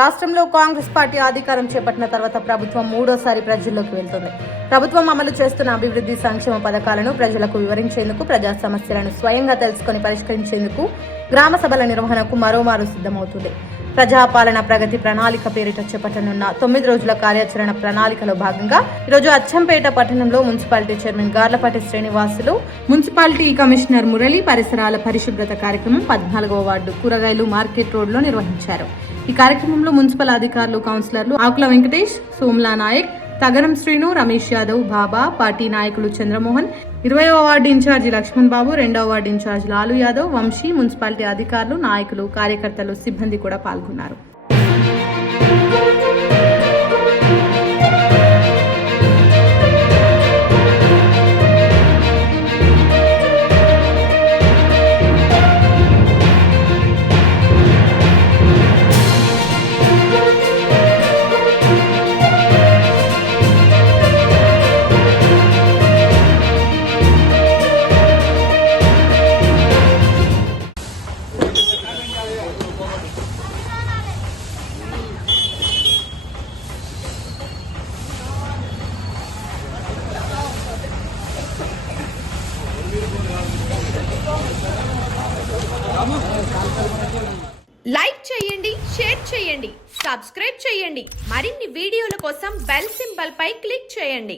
రాష్ట్రంలో కాంగ్రెస్ పార్టీ అధికారం చేపట్టిన తర్వాత ప్రభుత్వం మూడోసారి ప్రజల్లోకి వెళ్తుంది. ప్రభుత్వం అమలు చేస్తున్న అభివృద్ధి సంక్షేమ పథకాలను ప్రజలకు వివరించేందుకు, ప్రజా సమస్యలను స్వయంగా తెలుసుకుని పరిష్కరించేందుకు గ్రామ సభల నిర్వహణకు మరోమారు సిద్ధమవుతుంది. ప్రజాపాలన ప్రగతి ప్రణాళిక పేరిట చేపట్టనున్న 9 రోజుల కార్యాచరణ ప్రణాళికలో భాగంగా ఈరోజు అచ్చంపేట పట్టణంలో municipality chairman Garlapati Srinivasulu, municipality commissioner Murali పరిసరాల పరిశుభ్రత కార్యక్రమం 14వ వార్డు కూరగాయలు మార్కెట్ రోడ్ లో నిర్వహించారు. ఈ కార్యక్రమంలో మున్సిపల్ అధికారులు, కౌన్సిలర్లు ఆకుల వెంకటేష్, సోమ్లా నాయక్, తగరం శ్రీను, రమేష్ యాదవ్, బాబా, పార్టీ నాయకులు చంద్రమోహన్, 20వ వార్డు ఇన్ఛార్జి లక్ష్మణ్ బాబు, 2వ వార్డు ఇన్ఛార్జి లాలు యాదవ్, వంశీ, మున్సిపాలిటీ అధికారులు, నాయకులు, కార్యకర్తలు, సిబ్బంది కూడా పాల్గొన్నారు. లైక్ చేయండి, షేర్ చేయండి, సబ్స్క్రైబ్ చేయండి. మరిన్ని వీడియోల కోసం బెల్ సింబల్ పై క్లిక్ చేయండి.